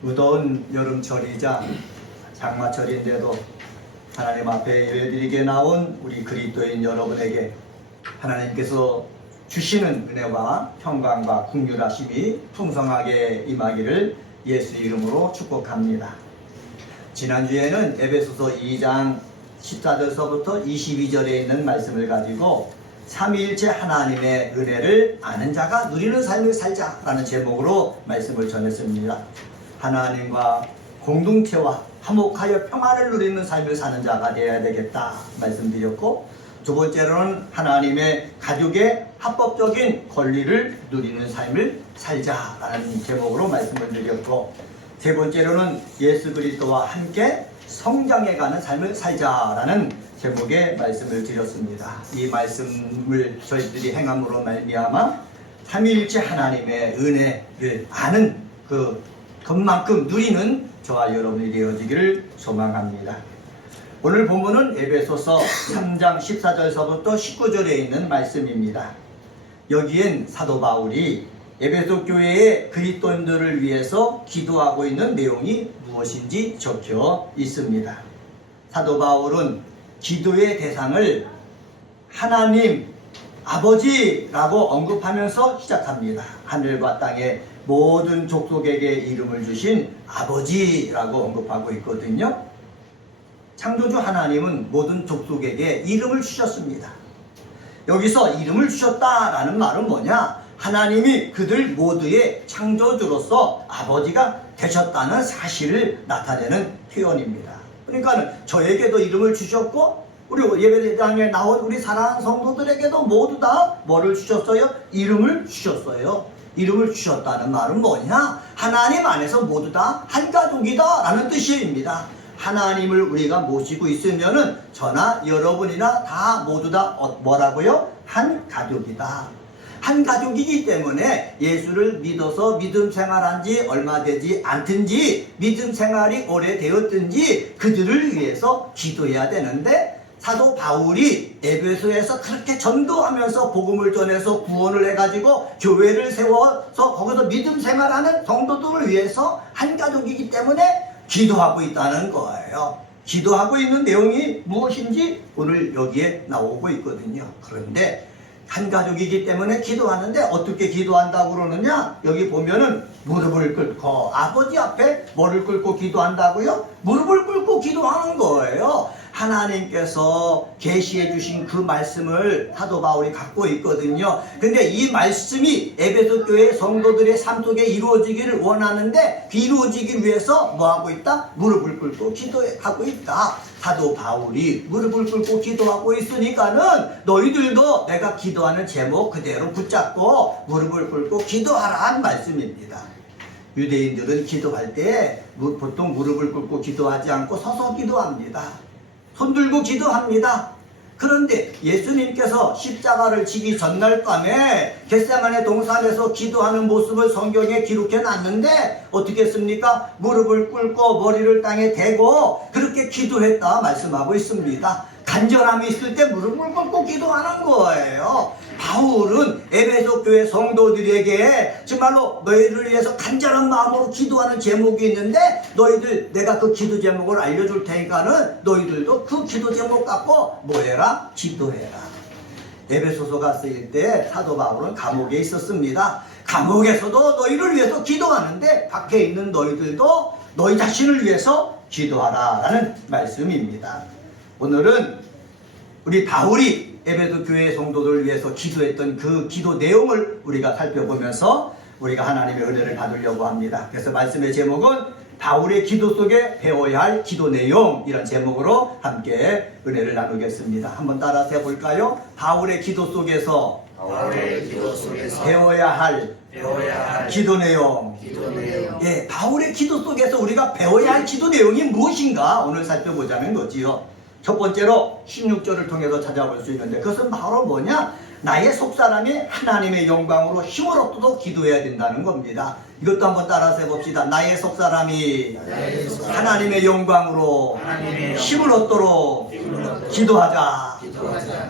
무더운 여름철이자 장마철인데도 하나님 앞에 예배드리게 나온 우리 그리스도인 여러분에게 하나님께서 주시는 은혜와 평강과 긍휼하심이 풍성하게 임하기를 예수 이름으로 축복합니다. 지난주에는 에베소서 2장 14절서부터 22절에 있는 말씀을 가지고 삼위일체 하나님의 은혜를 아는 자가 누리는 삶을 살자라는 제목으로 말씀을 전했습니다. 하나님과 공동체와 화목하여 평안을 누리는 삶을 사는 자가 되어야 되겠다 말씀드렸고, 두 번째로는 하나님의 가족의 합법적인 권리를 누리는 삶을 살자라는 제목으로 말씀을 드렸고, 세 번째로는 예수 그리스도와 함께 성장해가는 삶을 살자라는 제목의 말씀을 드렸습니다. 이 말씀을 저희들이 행함으로 말미암아 삼위일체 하나님의 은혜를 아는 그것만큼 누리는 저와 여러분이 되어지기를 소망합니다. 오늘 본문은 에베소서 3장 14절서부터 19절에 있는 말씀입니다. 여기엔 사도 바울이 에베소 교회의 그리스도인들을 위해서 기도하고 있는 내용이 무엇인지 적혀 있습니다. 사도 바울은 기도의 대상을 하나님 아버지라고 언급하면서 시작합니다. 하늘과 땅의 모든 족속에게 이름을 주신 아버지라고 언급하고 있거든요. 창조주 하나님은 모든 족속에게 이름을 주셨습니다. 여기서 이름을 주셨다라는 말은 뭐냐? 하나님이 그들 모두의 창조주로서 아버지가 되셨다는 사실을 나타내는 표현입니다. 그러니까 저에게도 이름을 주셨고, 우리 예배당에 나온 우리 사랑하는 성도들에게도 모두 다 뭐를 주셨어요? 이름을 주셨어요. 이름을 주셨다는 말은 뭐냐? 하나님 안에서 모두 다 한 가족이다 라는 뜻입니다. 하나님을 우리가 모시고 있으면은 저나 여러분이나 다 모두 다 뭐라고요? 한 가족이다. 한 가족이기 때문에 예수를 믿어서 믿음 생활한 지 얼마 되지 않든지 믿음 생활이 오래되었든지 그들을 위해서 기도해야 되는데, 사도 바울이 에베소에서 그렇게 전도하면서 복음을 전해서 구원을 해가지고 교회를 세워서 거기서 믿음 생활하는 성도들을 위해서 한 가족이기 때문에 기도하고 있다는 거예요. 기도하고 있는 내용이 무엇인지 오늘 여기에 나오고 있거든요. 그런데 한 가족이기 때문에 기도하는데 어떻게 기도한다고 그러느냐? 여기 보면은 무릎을 꿇고, 아버지 앞에 뭐를 꿇고 기도한다고요? 무릎을 꿇고 기도하는 거예요. 하나님께서 계시해 주신 그 말씀을 사도 바울이 갖고 있거든요. 근데 이 말씀이 에베소 교회 성도들의 삶 속에 이루어지기를 원하는데, 이루어지기 위해서 뭐하고 있다? 무릎을 꿇고 기도하고 있다. 사도 바울이 무릎을 꿇고 기도하고 있으니까는 너희들도 내가 기도하는 제목 그대로 붙잡고 무릎을 꿇고 기도하라는 말씀입니다. 유대인들은 기도할 때 보통 무릎을 꿇고 기도하지 않고 서서 기도합니다. 손 들고 기도합니다. 그런데 예수님께서 십자가를 지기 전날 밤에 겟세마네 동산에서 기도하는 모습을 성경에 기록해 놨는데 어떻게 했습니까? 무릎을 꿇고 머리를 땅에 대고 그렇게 기도했다 말씀하고 있습니다. 간절함이 있을 때 무릎을 꿇고 기도하는 거예요. 바울은 에베소 교회 성도들에게 정말로 너희를 위해서 간절한 마음으로 기도하는 제목이 있는데, 너희들 내가 그 기도 제목을 알려줄 테니까는 너희들도 그 기도 제목 갖고 뭐해라? 기도해라. 에베소서가 쓰일 때 사도 바울은 감옥에 있었습니다. 감옥에서도 너희를 위해서 기도하는데 밖에 있는 너희들도 너희 자신을 위해서 기도하라 라는 말씀입니다. 오늘은 우리 바울이 에베소 교회 성도들을 위해서 기도했던 그 기도 내용을 우리가 살펴보면서 우리가 하나님의 은혜를 받으려고 합니다. 그래서 말씀의 제목은 바울의 기도 속에 배워야 할 기도 내용, 이런 제목으로 함께 은혜를 나누겠습니다. 한번 따라서 해볼까요? 바울의 기도 속에서 배워야 할 기도 내용. 예, 바울의 기도 속에서 우리가 배워야 할 기도 내용이 무엇인가 오늘 살펴보자는 거지요. 첫 번째로 16절을 통해서 찾아볼 수 있는데, 그것은 바로 뭐냐? 나의 속사람이 하나님의 영광으로 힘을 얻도록 기도해야 된다는 겁니다. 이것도 한번 따라서 해봅시다. 나의 속사람이 하나님의 영광으로 힘을 얻도록 기도하자.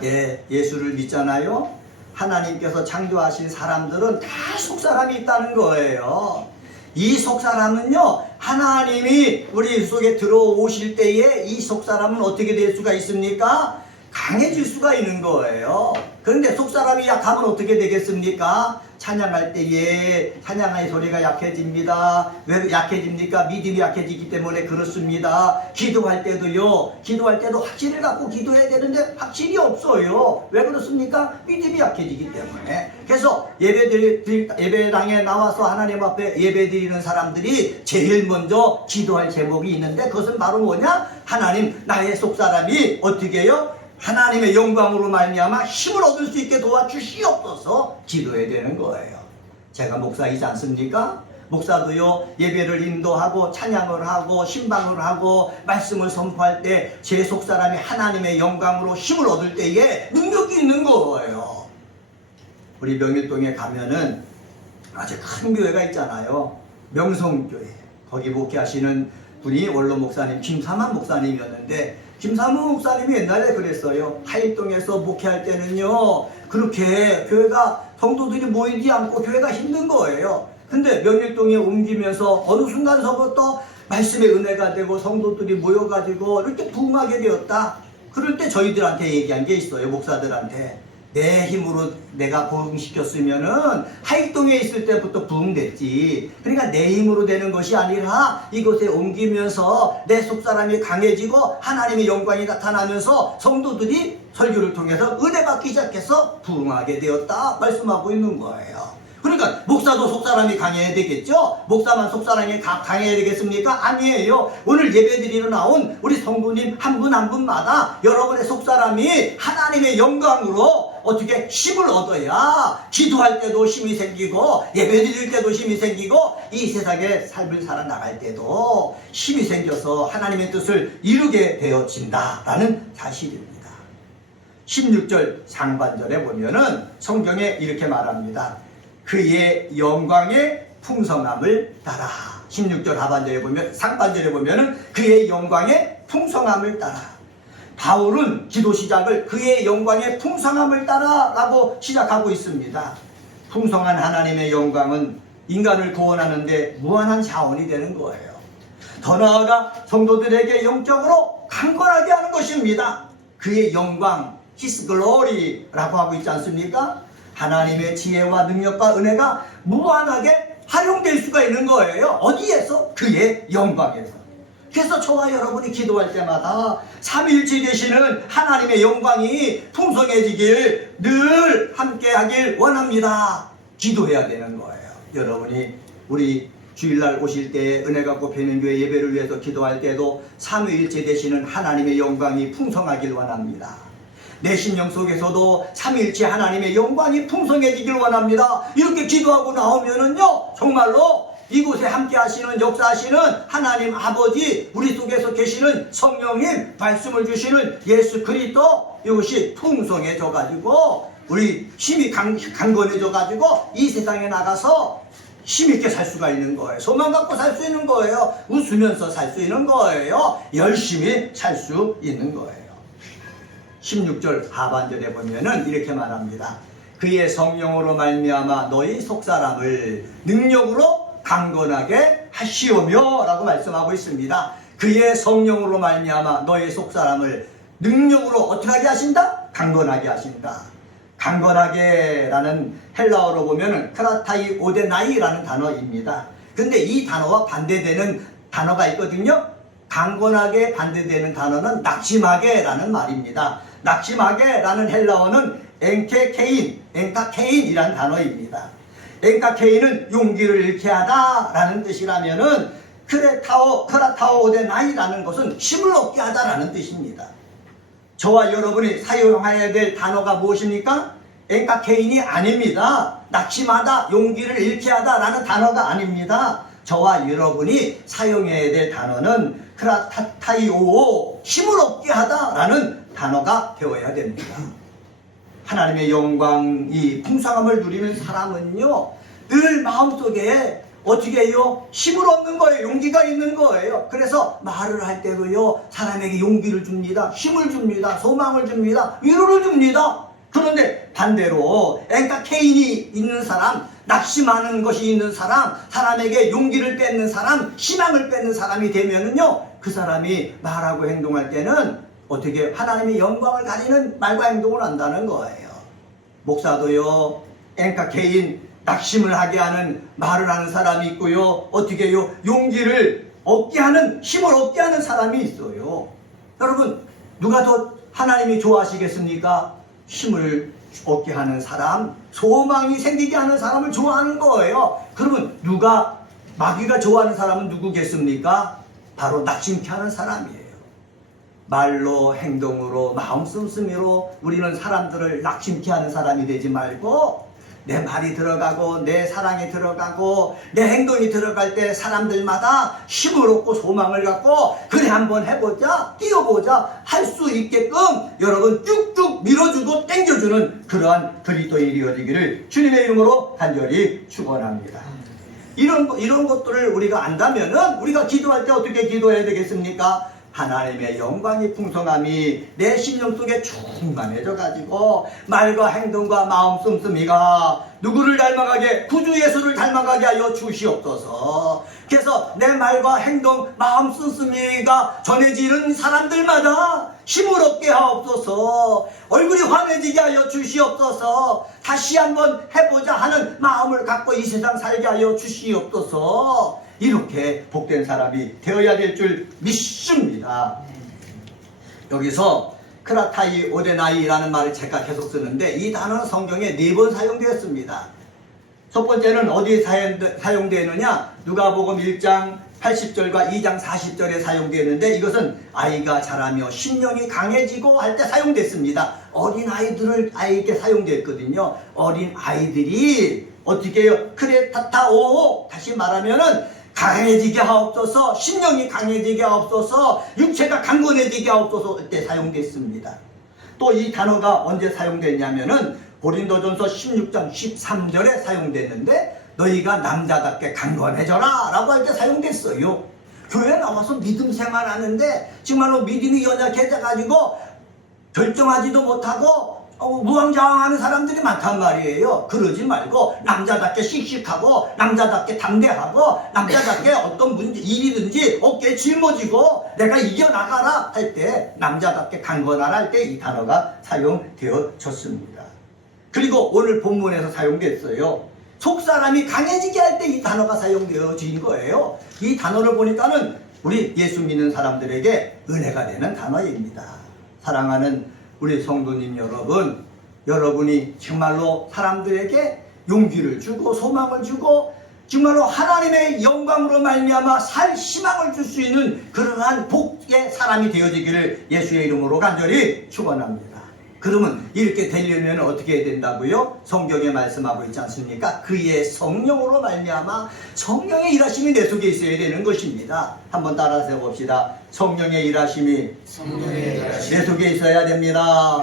예, 예수를 믿잖아요. 하나님께서 창조하신 사람들은 다 속사람이 있다는 거예요. 이 속사람은요, 하나님이 우리 속에 들어오실 때에 이 속사람은 어떻게 될 수가 있습니까? 강해질 수가 있는 거예요. 그런데 속사람이 약하면 어떻게 되겠습니까? 찬양할 때에 찬양의 소리가 약해집니다. 왜 약해집니까? 믿음이 약해지기 때문에 그렇습니다. 기도할 때도요, 기도할 때도 확신을 갖고 기도해야 되는데 확신이 없어요. 왜 그렇습니까? 믿음이 약해지기 때문에. 그래서 예배당에 나와서 하나님 앞에 예배 드리는 사람들이 제일 먼저 기도할 제목이 있는데, 그것은 바로 뭐냐? 하나님, 나의 속사람이 어떻게 해요? 하나님의 영광으로 말미암아 힘을 얻을 수 있게 도와주시옵소서 기도해야 되는 거예요. 제가 목사이지 않습니까? 목사도요, 예배를 인도하고 찬양을 하고 신방을 하고 말씀을 선포할 때 제 속사람이 하나님의 영광으로 힘을 얻을 때에 능력이 있는 거예요. 우리 명일동에 가면은 아주 큰 교회가 있잖아요. 명성교회. 거기 목회하시는 분이 원로 목사님 김삼환 목사님이었는데, 김삼환 목사님이 옛날에 그랬어요. 하일동에서 목회할 때는요, 그렇게 교회가 성도들이 모이지 않고 교회가 힘든 거예요. 근데 명일동에 옮기면서 어느 순간서부터 말씀의 은혜가 되고 성도들이 모여가지고 이렇게 부흥하게 되었다. 그럴 때 저희들한테 얘기한 게 있어요. 목사들한테. 내 힘으로 내가 부흥시켰으면은 하일동에 있을 때부터 부흥됐지. 그러니까 내 힘으로 되는 것이 아니라 이곳에 옮기면서 내 속사람이 강해지고 하나님의 영광이 나타나면서 성도들이 설교를 통해서 은혜 받기 시작해서 부흥하게 되었다 말씀하고 있는 거예요. 그러니까 목사도 속사람이 강해야 되겠죠? 목사만 속사람이 강해야 되겠습니까? 아니에요. 오늘 예배드리러 나온 우리 성도님 한 분 한 분마다 여러분의 속사람이 하나님의 영광으로 어떻게 힘을 얻어야 기도할 때도 힘이 생기고 예배드릴 때도 힘이 생기고 이 세상에 삶을 살아나갈 때도 힘이 생겨서 하나님의 뜻을 이루게 되어진다라는 사실입니다. 16절 상반절에 보면은 성경에 이렇게 말합니다. 그의 영광의 풍성함을 따라. 16절 하반절에 보면, 상반절에 보면은 그의 영광의 풍성함을 따라. 바울은 기도 시작을 그의 영광의 풍성함을 따라 라고 시작하고 있습니다. 풍성한 하나님의 영광은 인간을 구원하는데 무한한 자원이 되는 거예요. 더 나아가 성도들에게 영적으로 강건하게 하는 것입니다. 그의 영광, His glory라고 하고 있지 않습니까? 하나님의 지혜와 능력과 은혜가 무한하게 활용될 수가 있는 거예요. 어디에서? 그의 영광에서. 그래서 저와 여러분이 기도할 때마다 삼위일체 되시는 하나님의 영광이 풍성해지길 늘 함께하길 원합니다. 기도해야 되는 거예요. 여러분이 우리 주일날 오실 때 은혜가 꼽히는 교회 예배를 위해서 기도할 때도 삼위일체 되시는 하나님의 영광이 풍성하길 원합니다. 내 심령 속에서도 삼위일체 하나님의 영광이 풍성해지길 원합니다. 이렇게 기도하고 나오면은요, 정말로 이곳에 함께 하시는, 역사하시는 하나님 아버지, 우리 속에서 계시는 성령님, 말씀을 주시는 예수 그리스도, 이것이 풍성해져 가지고 우리 힘이 강건해져 가지고 이 세상에 나가서 힘있게 살 수가 있는 거예요. 소망 갖고 살 수 있는 거예요. 웃으면서 살 수 있는 거예요. 열심히 살 수 있는 거예요. 16절 하반절에 보면은 이렇게 말합니다. 그의 성령으로 말미암아 너희 속사람을 능력으로 강건하게 하시오며 라고 말씀하고 있습니다. 그의 성령으로 말미암아 너희 속사람을 능력으로 어떻게 하게 하신다? 강건하게 하신다. 강건하게 라는 헬라어로 보면은 크라타이 오데나이라는 단어입니다. 근데 이 단어와 반대되는 단어가 있거든요. 강건하게 반대되는 단어는 낙심하게 라는 말입니다. 낙심하게 라는 헬라어는 엔카케인이라는 단어입니다. 엔카케인은 용기를 잃게 하다 라는 뜻이라면은 크라타오 오데나이라는 것은 힘을 얻게 하다 라는 뜻입니다. 저와 여러분이 사용해야 될 단어가 무엇입니까? 엔카케인이 아닙니다. 낙심하다, 용기를 잃게 하다 라는 단어가 아닙니다. 저와 여러분이 사용해야 될 단어는 크라타타이오, 힘을 얻게 하다 라는 단어가 되어야 됩니다. 하나님의 영광이 풍성함을 누리는 사람은요, 늘 마음속에 어떻게 해요? 힘을 얻는 거예요. 용기가 있는 거예요. 그래서 말을 할 때도요, 사람에게 용기를 줍니다. 힘을 줍니다. 소망을 줍니다. 위로를 줍니다. 그런데 반대로 그러니까 개인이 있는 사람, 낙심하는 것이 있는 사람, 사람에게 용기를 뺏는 사람, 희망을 뺏는 사람이 되면은요, 그 사람이 말하고 행동할 때는 어떻게 하나님의 영광을 가지는 말과 행동을 한다는 거예요. 목사도요, 그러니까 개인 낙심을 하게 하는 말을 하는 사람이 있고요, 어떻게요, 용기를 얻게 하는, 힘을 얻게 하는 사람이 있어요. 여러분, 누가 더 하나님이 좋아하시겠습니까? 힘을 얻게 하는 사람, 소망이 생기게 하는 사람을 좋아하는 거예요. 그러면 누가, 마귀가 좋아하는 사람은 누구겠습니까? 바로 낙심케 하는 사람이에요. 말로, 행동으로, 마음 씀씀이로 우리는 사람들을 낙심케 하는 사람이 되지 말고, 내 말이 들어가고 내 사랑이 들어가고 내 행동이 들어갈 때 사람들마다 힘을 얻고 소망을 갖고 그래 한번 해보자, 뛰어보자 할 수 있게끔 여러분 쭉쭉 밀어주고 땡겨주는 그러한 그리스도인이 되어지기를 주님의 이름으로 간절히 축원합니다. 이런 것들을 우리가 안다면은 우리가 기도할 때 어떻게 기도해야 되겠습니까? 하나님의 영광이 풍성함이 내 심령 속에 충만해져 가지고 말과 행동과 마음 씀씀이가 누구를 닮아가게, 구주 예수를 닮아가게 하여 주시옵소서. 그래서 내 말과 행동, 마음 씀씀이가 전해지는 사람들마다 힘을 얻게 하옵소서. 얼굴이 환해지게 하여 주시옵소서. 다시 한번 해보자 하는 마음을 갖고 이 세상 살게 하여 주시옵소서. 이렇게 복된 사람이 되어야 될 줄 믿습니다. 여기서 크라타이 오데나이라는 말을 제가 계속 쓰는데 이 단어는 성경에 4번 사용되었습니다. 첫 번째는 어디에 사용되느냐? 누가복음 1장 80절과 2장 40절에 사용되었는데 이것은 아이가 자라며 심령이 강해지고 할 때 사용됐습니다. 어린 아이에게 사용됐거든요. 어린 아이들이 어떻게 해요? 크레타타오, 다시 말하면은 강해지게 하옵소서, 심령이 강해지게 하옵소서, 육체가 강건해지게 하옵소서 때 사용됐습니다. 또 이 단어가 언제 사용됐냐면은 고린도전서 16장 13절에 사용됐는데 너희가 남자답게 강건해져라 라고 할 때 사용됐어요. 교회 나와서 믿음 생활하는데 정말로 믿음이 연약해져가지고 결정하지도 못하고 무왕좌왕하는 사람들이 많단 말이에요. 그러지 말고 남자답게 씩씩하고 남자답게 담대하고 남자답게 어떤 문제, 일이든지 어깨에 짊어지고 내가 이겨나가라 할 때 남자답게 강건하라 할 때 이 단어가 사용되어졌습니다. 그리고 오늘 본문에서 사용됐어요. 속사람이 강해지게 할 때 이 단어가 사용되어진 거예요. 이 단어를 보니까는 우리 예수 믿는 사람들에게 은혜가 되는 단어입니다. 사랑하는 우리 성도님 여러분, 여러분이 정말로 사람들에게 용기를 주고 소망을 주고 정말로 하나님의 영광으로 말미암아 살 희망을 줄 수 있는 그러한 복의 사람이 되어지기를 예수의 이름으로 간절히 축원합니다. 그러면 이렇게 되려면 어떻게 해야 된다고요? 성경에 말씀하고 있지 않습니까? 그의 성령으로 말미암아 성령의 일하심이 내 속에 있어야 되는 것입니다. 한번 따라서 해봅시다. 성령의 일하심이 내 속에 있어야 됩니다.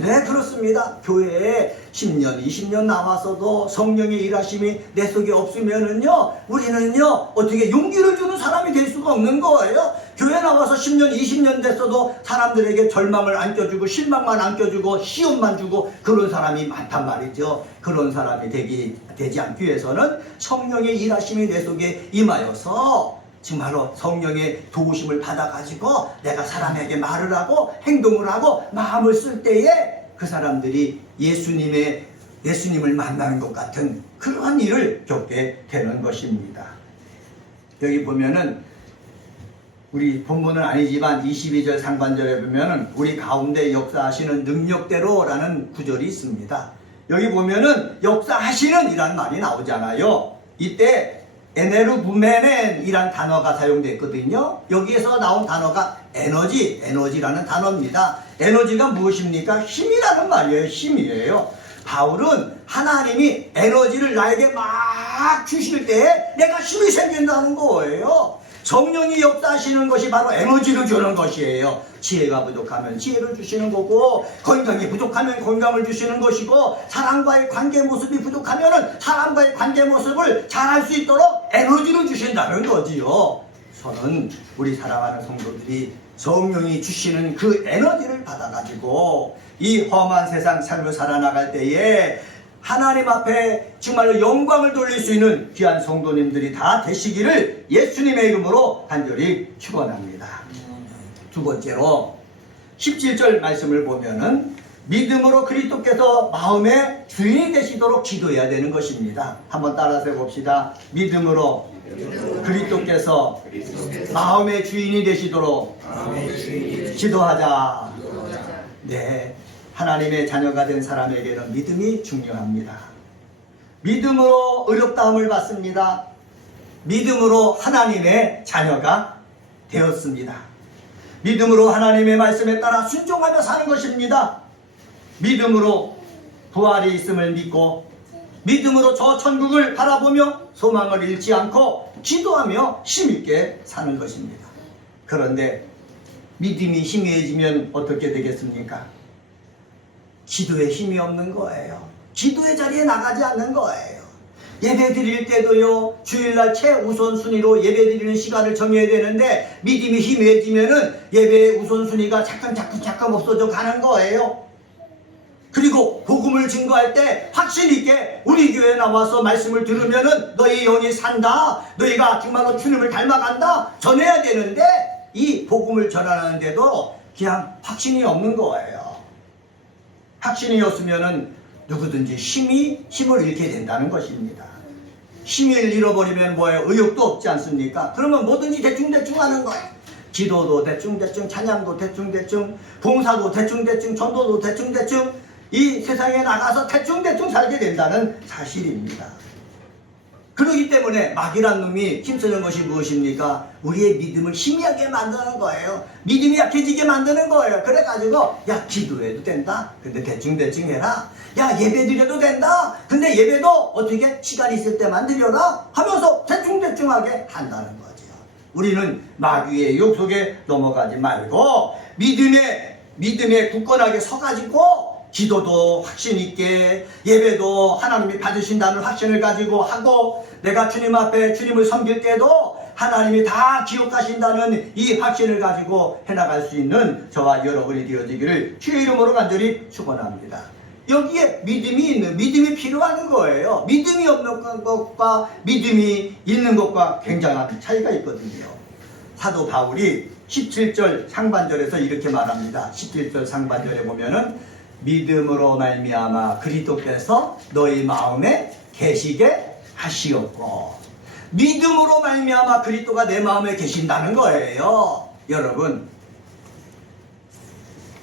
네, 그렇습니다. 교회에 10년, 20년 남았어도 성령의 일하심이 내 속에 없으면은요, 우리는요, 어떻게 용기를 주는 사람이 될 수가 없는 거예요. 교회 나와서 10년, 20년 됐어도 사람들에게 절망을 안겨주고, 실망만 안겨주고, 시험만 주고, 그런 사람이 많단 말이죠. 그런 사람이 되지 않기 위해서는 성령의 일하심이 내 속에 임하여서, 정말로 성령의 도우심을 받아가지고 내가 사람에게 말을 하고 행동을 하고 마음을 쓸 때에 그 사람들이 예수님을 만나는 것 같은 그러한 일을 겪게 되는 것입니다. 여기 보면은 우리 본문은 아니지만 22절 상반절에 보면은 우리 가운데 역사하시는 능력대로라는 구절이 있습니다. 여기 보면은 역사하시는 이란 말이 나오잖아요. 이때 에네르부메넨이란 단어가 사용됐거든요. 여기에서 나온 단어가 에너지라는 단어입니다. 에너지가 무엇입니까? 힘이라는 말이에요. 힘이에요. 바울은 하나님이 에너지를 나에게 막 주실 때 내가 힘이 생긴다는 거예요. 성령이 역사하시는 것이 바로 에너지를 주는 것이에요. 지혜가 부족하면 지혜를 주시는 거고, 건강이 부족하면 건강을 주시는 것이고, 사람과의 관계 모습이 부족하면 사람과의 관계 모습을 잘할 수 있도록 에너지를 주신다는 거지요. 저는 우리 사랑하는 성도들이 성령이 주시는 그 에너지를 받아가지고 이 험한 세상 삶을 살아나갈 때에 하나님 앞에 정말로 영광을 돌릴 수 있는 귀한 성도님들이 다 되시기를 예수님의 이름으로 간절히 축원합니다. 두 번째로 17절 말씀을 보면은 믿음으로 그리스도께서 마음의 주인이 되시도록 기도해야 되는 것입니다. 한번 따라서 해봅시다. 믿음으로 그리스도께서 마음의 주인이 되시도록 기도하자. 네, 하나님의 자녀가 된 사람에게는 믿음이 중요합니다. 믿음으로 의롭다함을 받습니다. 믿음으로 하나님의 자녀가 되었습니다. 믿음으로 하나님의 말씀에 따라 순종하며 사는 것입니다. 믿음으로 부활이 있음을 믿고 믿음으로 저 천국을 바라보며 소망을 잃지 않고 기도하며 힘있게 사는 것입니다. 그런데 믿음이 희미해지면 어떻게 되겠습니까? 기도에 힘이 없는 거예요. 기도의 자리에 나가지 않는 거예요. 예배 드릴 때도요, 주일날 최우선순위로 예배 드리는 시간을 정해야 되는데 믿음이 희미해지면은 예배의 우선순위가 자꾸 없어져 가는 거예요. 그리고 복음을 증거할 때 확신 있게 우리 교회에 나와서 말씀을 들으면은 너희 영이 산다, 너희가 정말로 주님을 닮아간다 전해야 되는데 이 복음을 전하는데도 그냥 확신이 없는 거예요. 확신이 없으면은 누구든지 힘을 잃게 된다는 것입니다. 힘을 잃어버리면 뭐예요? 의욕도 없지 않습니까? 그러면 뭐든지 대충대충 하는 거예요. 기도도 대충대충, 찬양도 대충대충, 봉사도 대충대충, 전도도 대충대충, 이 세상에 나가서 대충대충 살게 된다는 사실입니다. 그렇기 때문에 마귀란 놈이 힘쓰는 것이 무엇입니까? 우리의 믿음을 희미하게 만드는 거예요. 믿음이 약해지게 만드는 거예요. 그래가지고 야, 기도해도 된다. 근데 대충대충 해라. 야, 예배 드려도 된다. 근데 예배도 어떻게 시간 있을 때만 드려라 하면서 대충대충하게 한다는 거죠. 우리는 마귀의 유혹 속에 넘어가지 말고 믿음에 굳건하게 서가지고 기도도 확신 있게, 예배도 하나님이 받으신다는 확신을 가지고 하고, 내가 주님 앞에 주님을 섬길 때도 하나님이 다 기억하신다는 이 확신을 가지고 해나갈 수 있는 저와 여러분이 되어지기를 주의 이름으로 간절히 축원합니다. 여기에 믿음이 필요한 거예요. 믿음이 없는 것과 믿음이 있는 것과 굉장한 차이가 있거든요. 사도 바울이 17절 상반절에서 이렇게 말합니다. 17절 상반절에 보면은 믿음으로 말미암아 그리스도께서 너희 마음에 계시게 하시었고, 믿음으로 말미암아 그리스도가 내 마음에 계신다는 거예요. 여러분,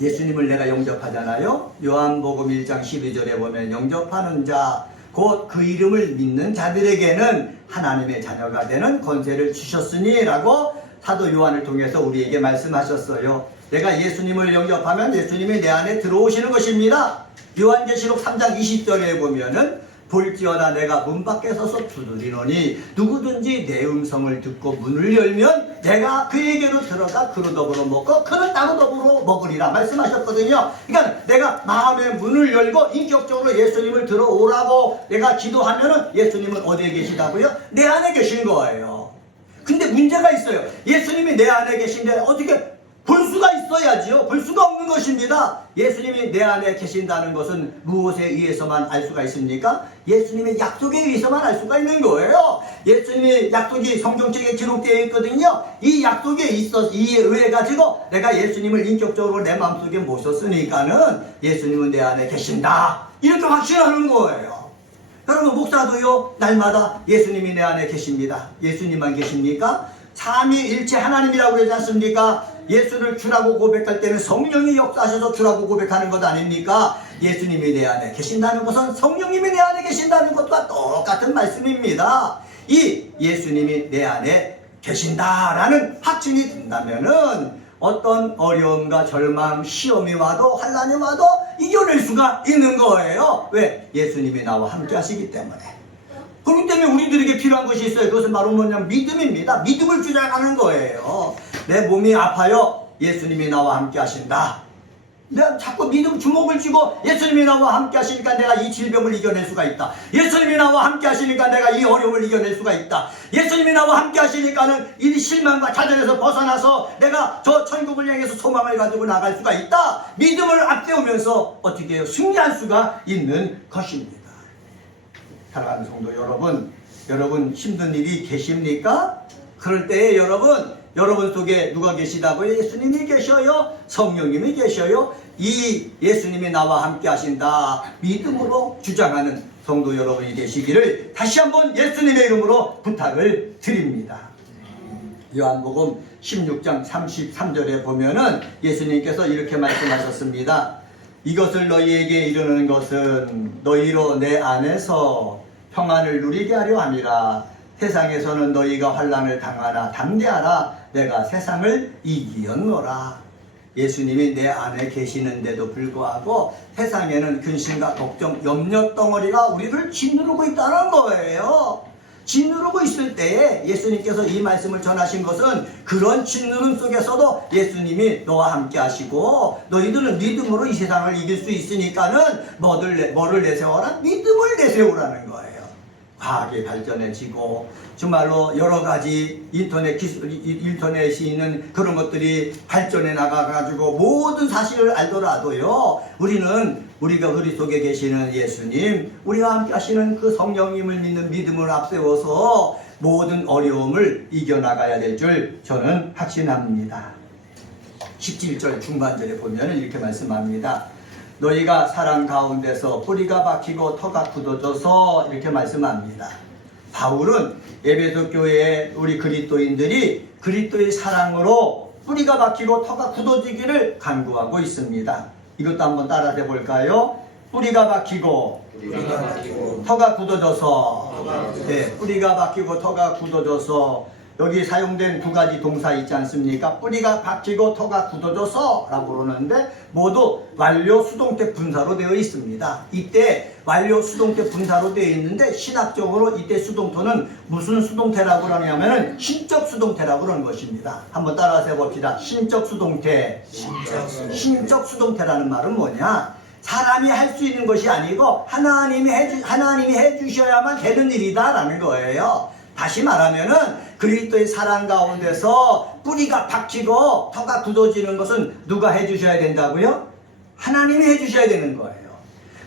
예수님을 내가 영접하잖아요. 요한복음 1장 12절에 보면 영접하는 자, 곧 그 이름을 믿는 자들에게는 하나님의 자녀가 되는 권세를 주셨으니 라고 사도 요한을 통해서 우리에게 말씀하셨어요. 내가 예수님을 영접하면 예수님이 내 안에 들어오시는 것입니다. 요한계시록 3장 20절에 보면은 볼지어다 내가 문 밖에 서서 두드리노니 누구든지 내 음성을 듣고 문을 열면 내가 그에게로 들어가 그로 더불어 먹고 그는 나로 더불어 먹으리라 말씀하셨거든요. 그러니까 내가 마음의 문을 열고 인격적으로 예수님을 들어오라고 내가 기도하면은 예수님은 어디에 계시다고요? 내 안에 계신 거예요. 근데 문제가 있어요. 예수님이 내 안에 계신데 어떻게 볼 수가 있어야지요. 볼 수가 없는 것입니다. 예수님이 내 안에 계신다는 것은 무엇에 의해서만 알 수가 있습니까? 예수님의 약속에 의해서만 알 수가 있는 거예요. 예수님의 약속이 성경책에 기록되어 있거든요. 이 약속에 이에 의해 가지고 내가 예수님을 인격적으로 내 마음속에 모셨으니까는 예수님은 내 안에 계신다. 이렇게 확신하는 거예요. 여러분, 목사도요, 날마다 예수님이 내 안에 계십니다. 예수님만 계십니까? 삼위일체 하나님이라고 그러지 않습니까? 예수를 주라고 고백할 때는 성령이 역사하셔서 주라고 고백하는 것 아닙니까? 예수님이 내 안에 계신다는 것은 성령님이 내 안에 계신다는 것과 똑같은 말씀입니다. 이 예수님이 내 안에 계신다라는 확신이 든다면은 어떤 어려움과 절망, 시험이 와도 환난이 와도 이겨낼 수가 있는 거예요. 왜? 예수님이 나와 함께 하시기 때문에. 그렇기 때문에 우리들에게 필요한 것이 있어요. 그것은 바로 뭐냐면 믿음입니다. 믿음을 주장하는 거예요. 내 몸이 아파요. 예수님이 나와 함께 하신다. 내가 자꾸 믿음 주목을 쥐고 예수님이 나와 함께 하시니까 내가 이 질병을 이겨낼 수가 있다. 예수님이 나와 함께 하시니까 내가 이 어려움을 이겨낼 수가 있다. 예수님이 나와 함께 하시니까는 이 실망과 좌절에서 벗어나서 내가 저 천국을 향해서 소망을 가지고 나갈 수가 있다. 믿음을 앞세우면서 어떻게 해요? 승리할 수가 있는 것입니다. 사랑하는 성도 여러분 힘든 일이 계십니까? 그럴 때에 여러분 속에 누가 계시다고요? 예수님이 계셔요. 성령님이 계셔요. 이 예수님이 나와 함께 하신다. 믿음으로 주장하는 성도 여러분이 되시기를 다시 한번 예수님의 이름으로 부탁을 드립니다. 요한복음 16장 33절에 보면은 예수님께서 이렇게 말씀하셨습니다. 이것을 너희에게 이르는 것은 너희로 내 안에서 평안을 누리게 하려 함이라. 세상에서는 너희가 환난을 당하나 담대하라. 내가 세상을 이기었노라. 예수님이 내 안에 계시는데도 불구하고 세상에는 근심과 걱정, 염려 덩어리가 우리를 짓누르고 있다는 거예요. 짓누르고 있을 때에 예수님께서 이 말씀을 전하신 것은 그런 짓누름 속에서도 예수님이 너와 함께 하시고 너희들은 믿음으로 이 세상을 이길 수 있으니까는 뭐를 내세워라? 믿음을 내세우라는 거예요. 과학이 발전해지고 정말로 여러 가지 인터넷이 있는 그런 것들이 발전해 나가가지고 모든 사실을 알더라도요, 우리가 우리 속에 계시는 예수님, 우리와 함께 하시는 그 성령님을 믿는 믿음을 앞세워서 모든 어려움을 이겨나가야 될 줄 저는 확신합니다. 17절 중반절에 보면 이렇게 말씀합니다. 너희가 사랑 가운데서 뿌리가 박히고 터가 굳어져서 이렇게 말씀합니다. 바울은 에베소 교회의 우리 그리스도인들이 그리스도의 사랑으로 뿌리가 박히고 터가 굳어지기를 간구하고 있습니다. 이것도 한번 따라해 볼까요? 뿌리가 박히고 터가 굳어져서. 네, 뿌리가 박히고 터가 굳어져서. 여기 사용된 두 가지 동사 있지 않습니까? 뿌리가 박히고 터가 굳어져서 라고 그러는데 모두 완료 수동태 분사로 되어 있습니다. 이때 완료 수동태 분사로 되어 있는데 신학적으로 이때 수동태는 무슨 수동태라고 그러냐면은 신적 수동태라고 그러는 것입니다. 한번 따라서 해봅시다. 신적 수동태. 신적 수동태라는 말은 뭐냐? 사람이 할 수 있는 것이 아니고 하나님이 해주셔야만 되는 일이다라는 거예요. 다시 말하면은 그리스도의 사랑 가운데서 뿌리가 박히고 터가 굳어지는 것은 누가 해주셔야 된다고요? 하나님이 해주셔야 되는 거예요.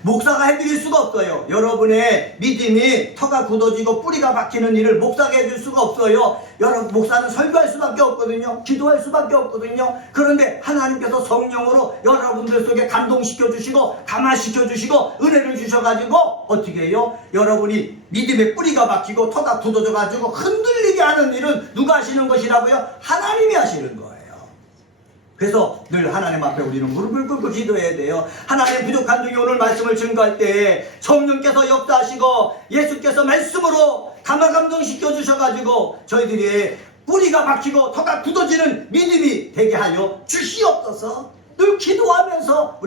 목사가 해드릴 수가 없어요. 여러분의 믿음이 터가 굳어지고 뿌리가 박히는 일을 목사가 해줄 수가 없어요. 여러분, 목사는 설교할 수밖에 없거든요. 기도할 수밖에 없거든요. 그런데 하나님께서 성령으로 여러분들 속에 감동시켜 주시고 감화시켜 주시고 은혜를 주셔가지고 어떻게 해요? 여러분이 믿음의 뿌리가 박히고 터가 굳어져가지고 흔들리게 하는 일은 누가 하시는 것이라고요? 하나님이 하시는 거예요. 그래서 늘 하나님 앞에 우리는 무릎을 꿇고 기도해야 돼요. 하나님 부족한 중에 오늘 말씀을 증거할 때 성령께서 역사하시고 예수께서 말씀으로 감화감동시켜 주셔가지고 저희들이 뿌리가 박히고 터가 굳어지는 믿음이 되게 하여 주시옵소서. 늘 기도하면서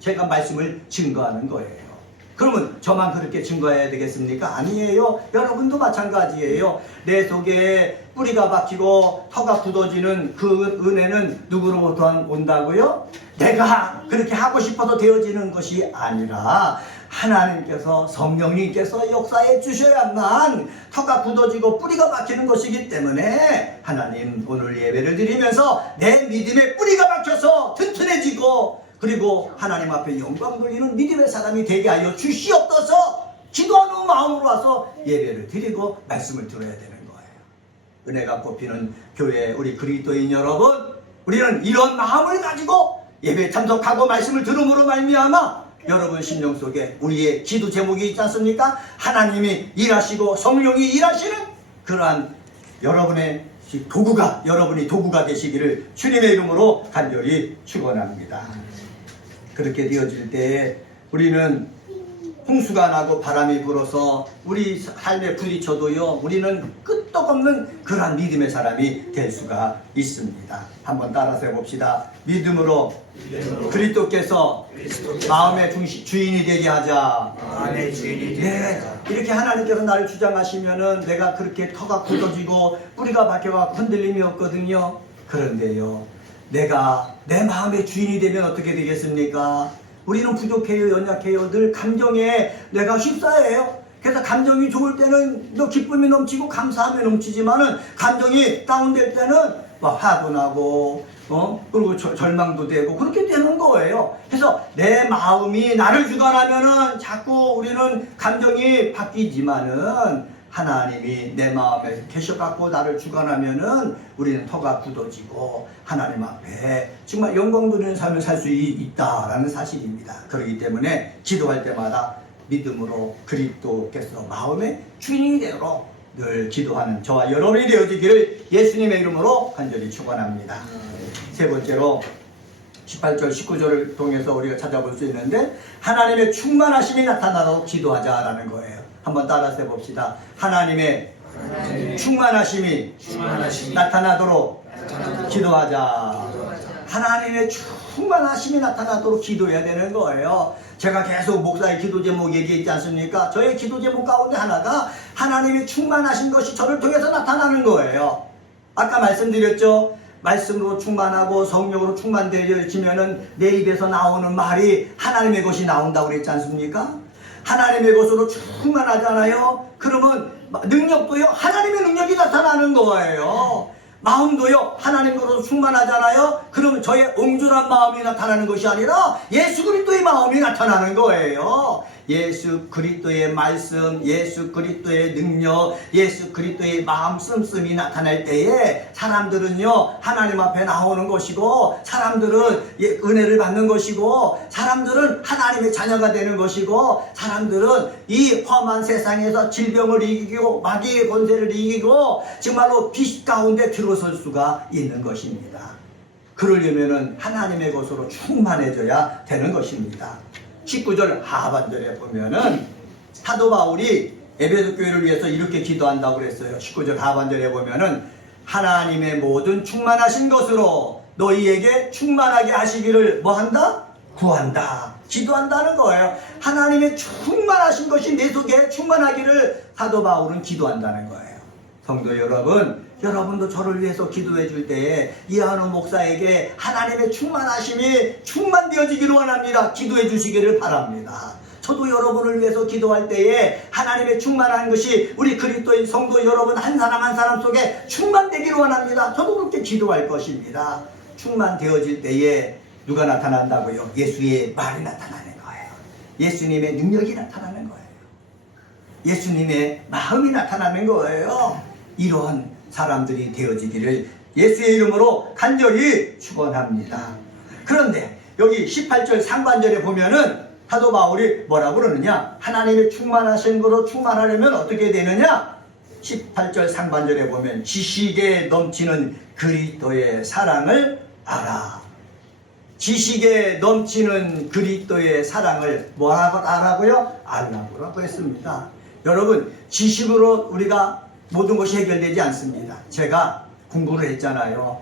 제가 말씀을 증거하는 거예요. 그러면 저만 그렇게 증거해야 되겠습니까? 아니에요. 여러분도 마찬가지예요. 내 속에 뿌리가 박히고 터가 굳어지는 그 은혜는 누구로부터 온다고요? 내가 그렇게 하고 싶어서 되어지는 것이 아니라 하나님께서 성령님께서 역사해 주셔야만 터가 굳어지고 뿌리가 박히는 것이기 때문에 하나님 오늘 예배를 드리면서 내 믿음의 뿌리가 박혀서 튼튼해지고 그리고 하나님 앞에 영광 돌리는 믿음의 사람이 되게 하여 주시옵소서. 기도하는 마음으로 와서 예배를 드리고 말씀을 들어야 되는 거예요. 은혜가 꼽히는 교회 우리 그리스도인 여러분, 우리는 이런 마음을 가지고 예배에 참석하고 말씀을 들음으로 말미암아 여러분 심령 속에 우리의 기도 제목이 있지 않습니까? 하나님이 일하시고 성령이 일하시는 그러한 여러분이 도구가 되시기를 주님의 이름으로 간절히 축원합니다. 그렇게 되어질 때에 우리는 홍수가 나고 바람이 불어서 우리 삶에 부딪혀도요, 우리는 끄떡없는 그러한 믿음의 사람이 될 수가 있습니다. 한번 따라서 해봅시다. 믿음으로 그리스도께서 마음의 주인이 되게 하자. 마음의 주인이 되게 하자. 이렇게 하나님께서 나를 주장하시면은 내가 그렇게 터가 굳어지고 뿌리가 박혀가 흔들림이 없거든요. 그런데요, 내가 내 마음의 주인이 되면 어떻게 되겠습니까? 우리는 부족해요, 연약해요, 늘 감정에 내가 휩싸여요. 그래서 감정이 좋을 때는 너 기쁨이 넘치고 감사함이 넘치지만은 감정이 다운될 때는 막 화도 나고 그리고 절망도 되고 그렇게 되는 거예요. 그래서 내 마음이 나를 주관하면은 자꾸 우리는 감정이 바뀌지만은 하나님이 내 마음에 계셔갖고 나를 주관하면은 우리는 터가 굳어지고 하나님 앞에 정말 영광 돌리는 삶을 살 수 있다라는 사실입니다. 그렇기 때문에 기도할 때마다 믿음으로 그리스도께서 마음의 주인이 되도록 늘 기도하는 저와 여러분이 되어지기를 예수님의 이름으로 간절히 축원합니다. 세 번째로 18절 19절을 통해서 우리가 찾아볼 수 있는데 하나님의 충만하심이 나타나도록 기도하자라는 거예요. 한번 따라서 해봅시다. 하나님의 충만하심이 나타나도록 기도하자. 하나님의 충만하심이 나타나도록 기도해야 되는 거예요. 제가 계속 목사의 기도 제목 얘기했지 않습니까? 저의 기도 제목 가운데 하나가 하나님의 충만하신 것이 저를 통해서 나타나는 거예요. 아까 말씀드렸죠? 말씀으로 충만하고 성령으로 충만되어지면은 내 입에서 나오는 말이 하나님의 것이 나온다고 그랬지 않습니까? 하나님의 것으로 충만하잖아요. 그러면 능력도요, 하나님의 능력이 나타나는 거예요. 마음도요, 하나님 것으로 충만하잖아요. 그러면 저의 옹졸한 마음이 나타나는 것이 아니라 예수 그리스도의 마음이 나타나는 거예요. 예수 그리스도의 말씀, 예수 그리스도의 능력, 예수 그리스도의 마음 씀씀이 나타날 때에 사람들은요 하나님 앞에 나오는 것이고, 사람들은 은혜를 받는 것이고, 사람들은 하나님의 자녀가 되는 것이고, 사람들은 이 험한 세상에서 질병을 이기고 마귀의 권세를 이기고 정말로 빛 가운데 들어설 수가 있는 것입니다. 그러려면은 하나님의 것으로 충만해져야 되는 것입니다. 19절 하반절에 보면은 사도 바울이 에베소 교회를 위해서 이렇게 기도한다고 그랬어요. 19절 하반절에 보면은 하나님의 모든 충만하신 것으로 너희에게 충만하게 하시기를 뭐한다? 구한다. 기도한다는 거예요. 하나님의 충만하신 것이 내 속에 충만하기를 사도 바울은 기도한다는 거예요. 성도 여러분, 여러분도 저를 위해서 기도해 줄 때에 이한우 목사에게 하나님의 충만하심이 충만되어지기를 원합니다. 기도해 주시기를 바랍니다. 저도 여러분을 위해서 기도할 때에 하나님의 충만한 것이 우리 그리스도인 성도 여러분 한 사람 한 사람 속에 충만되기를 원합니다. 저도 그렇게 기도할 것입니다. 충만되어질 때에 누가 나타난다고요? 예수의 말이 나타나는 거예요. 예수님의 능력이 나타나는 거예요. 예수님의 마음이 나타나는 거예요. 이런 사람들이 되어지기를 예수의 이름으로 간절히 축원합니다. 그런데 여기 18절 상반절에 보면은 사도 바울이 뭐라고 그러느냐? 하나님의 충만하신 거로 충만하려면 어떻게 되느냐? 18절 상반절에 보면 지식에 넘치는 그리스도의 사랑을 알아. 지식에 넘치는 그리스도의 사랑을 뭐라고 알라고요? 알라고 했습니다. 여러분, 지식으로 우리가 모든 것이 해결되지 않습니다. 제가 공부를 했잖아요.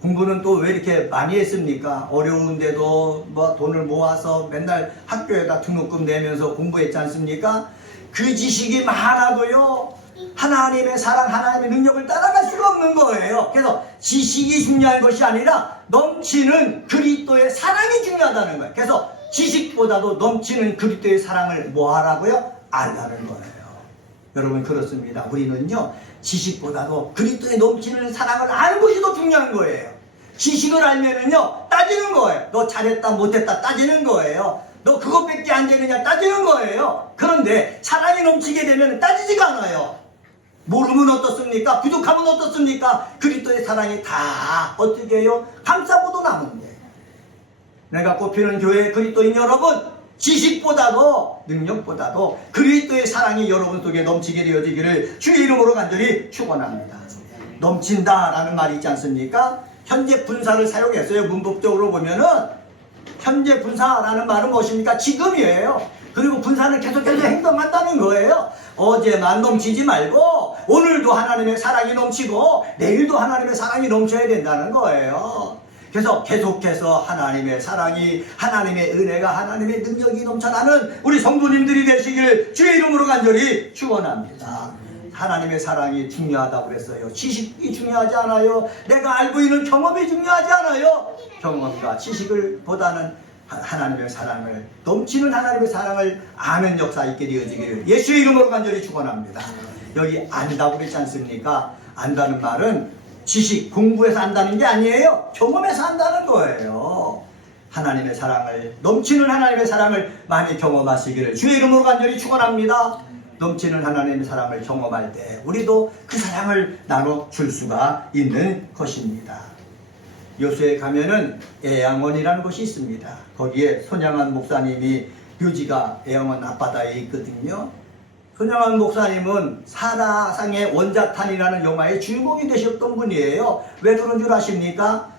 공부는 또 왜 이렇게 많이 했습니까? 어려운데도 뭐 돈을 모아서 맨날 학교에다 등록금 내면서 공부했지 않습니까? 그 지식이 많아도요 하나님의 사랑, 하나님의 능력을 따라갈 수가 없는 거예요. 그래서 지식이 중요한 것이 아니라 넘치는 그리스도의 사랑이 중요하다는 거예요. 그래서 지식보다도 넘치는 그리스도의 사랑을 뭐 하라고요? 알라는 거예요. 여러분, 그렇습니다. 우리는요 지식보다도 그리스도의 넘치는 사랑을 아는 것이 더 중요한 거예요. 지식을 알면은요 따지는 거예요. 너 잘했다 못했다 따지는 거예요. 너 그것밖에 안 되느냐 따지는 거예요. 그런데 사랑이 넘치게 되면 따지지가 않아요. 모르면 어떻습니까? 부족하면 어떻습니까? 그리스도의 사랑이 다 어떻게 해요? 감싸고도 남은데, 내가 꼽히는 교회 그리스도인 여러분, 지식보다도 능력보다도 그리스도의 사랑이 여러분 속에 넘치게 되어지기를 주의 이름으로 간절히 축원합니다. 넘친다라는 말이 있지 않습니까? 현재 분사를 사용했어요. 문법적으로 보면은 현재 분사라는 말은 무엇입니까? 지금이에요. 그리고 분사는 계속해서 행동한다는 거예요. 어제만 넘치지 말고 오늘도 하나님의 사랑이 넘치고 내일도 하나님의 사랑이 넘쳐야 된다는 거예요. 그래서 계속해서 하나님의 사랑이, 하나님의 은혜가, 하나님의 능력이 넘쳐나는 우리 성도님들이 되시길 주의 이름으로 간절히 축원합니다. 하나님의 사랑이 중요하다고 그랬어요. 지식이 중요하지 않아요. 내가 알고 있는 경험이 중요하지 않아요. 경험과 지식을 보다는 하나님의 사랑을, 넘치는 하나님의 사랑을 아는 역사 있게 되어지기를 예수의 이름으로 간절히 축원합니다. 여기 안다고 그랬지 않습니까? 안다는 말은 지식, 공부해서 안다는 게 아니에요. 경험해서 안다는 거예요. 하나님의 사랑을, 넘치는 하나님의 사랑을 많이 경험하시기를 주의 이름으로 간절히 축원합니다. 넘치는 하나님의 사랑을 경험할 때 우리도 그 사랑을 나눠줄 수가 있는 것입니다. 요새에 가면은 애양원이라는 곳이 있습니다. 거기에 손양한 목사님이 묘지가 애양원 앞바다에 있거든요. 손양한 목사님은 사라상의 원자탄이라는 영화의 주인공이 되셨던 분이에요. 왜 그런 줄 아십니까?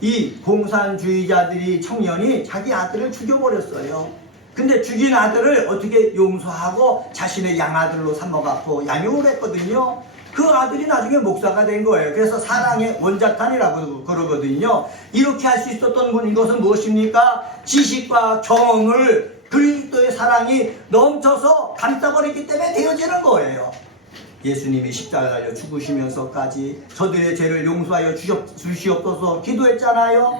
이 공산주의자들이, 청년이 자기 아들을 죽여버렸어요. 근데 죽인 아들을 어떻게 용서하고 자신의 양아들로 삼아갖고 양육을 했거든요. 그 아들이 나중에 목사가 된 거예요. 그래서 사랑의 원자탄이라고 그러거든요. 이렇게 할 수 있었던 분인 것은 무엇입니까? 지식과 경험을 그리스도의 사랑이 넘쳐서 감싸버렸기 때문에 되어지는 거예요. 예수님이 십자가 달려 죽으시면서까지 저들의 죄를 용서하여 주시옵소서 기도했잖아요.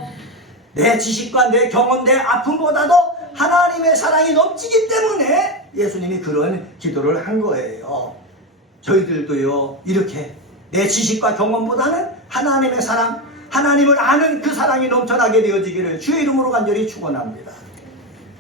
내 지식과 내 경험, 내 아픔보다도 하나님의 사랑이 넘치기 때문에 예수님이 그런 기도를 한 거예요. 저희들도요, 이렇게 내 지식과 경험보다는 하나님의 사랑, 하나님을 아는 그 사랑이 넘쳐나게 되어지기를 주의 이름으로 간절히 축원합니다.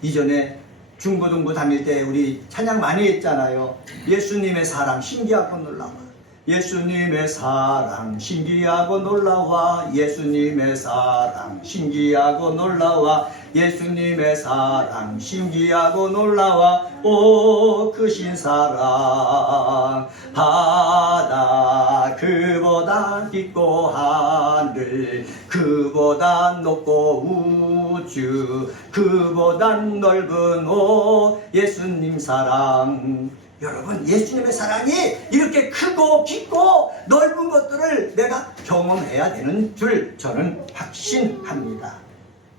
이전에 중고등부 다닐 때 우리 찬양 많이 했잖아요. 예수님의 사랑 신기하고 놀라워. 예수님의 사랑 신기하고 놀라워. 예수님의 사랑 신기하고 놀라워. 예수님의 사랑 신기하고 놀라워. 오 크신 사랑 바다 그보다 깊고 하늘 그보다 높고 우주 그보다 넓은 오 예수님 사랑. 여러분, 예수님의 사랑이 이렇게 크고 깊고 넓은 것들을 내가 경험해야 되는 줄 저는 확신합니다.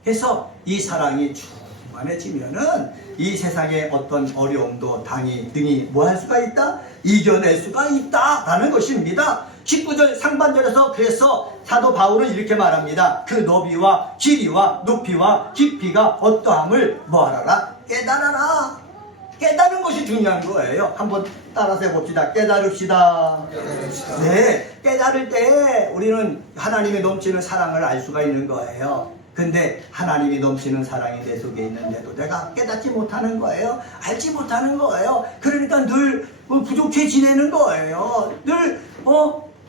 그래서 이 사랑이 충만해지면은 이 세상의 어떤 어려움도 등이 뭐 할 수가 있다? 이겨낼 수가 있다라는 것입니다. 19절 상반절에서 그래서 사도 바울은 이렇게 말합니다. 그 너비와 길이와 높이와 깊이가 어떠함을 뭐하라? 깨달아라. 깨달은 것이 중요한 거예요. 한번 따라서 해봅시다. 깨달읍시다. 네, 깨달을 때 우리는 하나님의 넘치는 사랑을 알 수가 있는 거예요. 근데 하나님이 넘치는 사랑이 내 속에 있는데도 내가 깨닫지 못하는 거예요. 알지 못하는 거예요. 그러니까 늘 부족해 지내는 거예요. 늘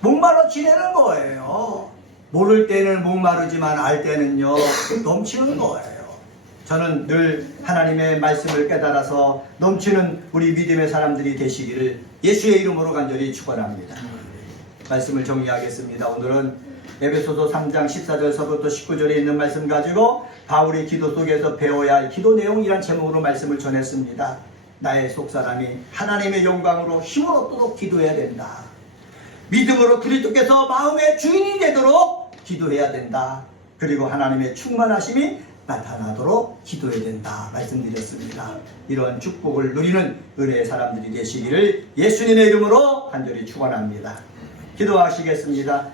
목말라 지내는 거예요. 모를 때는 목마르지만 알 때는요 넘치는 거예요. 저는 늘 하나님의 말씀을 깨달아서 넘치는 우리 믿음의 사람들이 되시기를 예수의 이름으로 간절히 축원합니다. 말씀을 정리하겠습니다. 오늘은 에베소서 3장 14절서부터 19절에 있는 말씀 가지고 바울의 기도 속에서 배워야 할 기도 내용이란 제목으로 말씀을 전했습니다. 나의 속사람이 하나님의 영광으로 힘을 얻도록 기도해야 된다. 믿음으로 그리스도께서 마음의 주인이 되도록 기도해야 된다. 그리고 하나님의 충만하심이 나타나도록 기도해야 된다 말씀드렸습니다. 이런 축복을 누리는 은혜의 사람들이 되시기를 예수님의 이름으로 간절히 축원합니다. 기도하시겠습니다.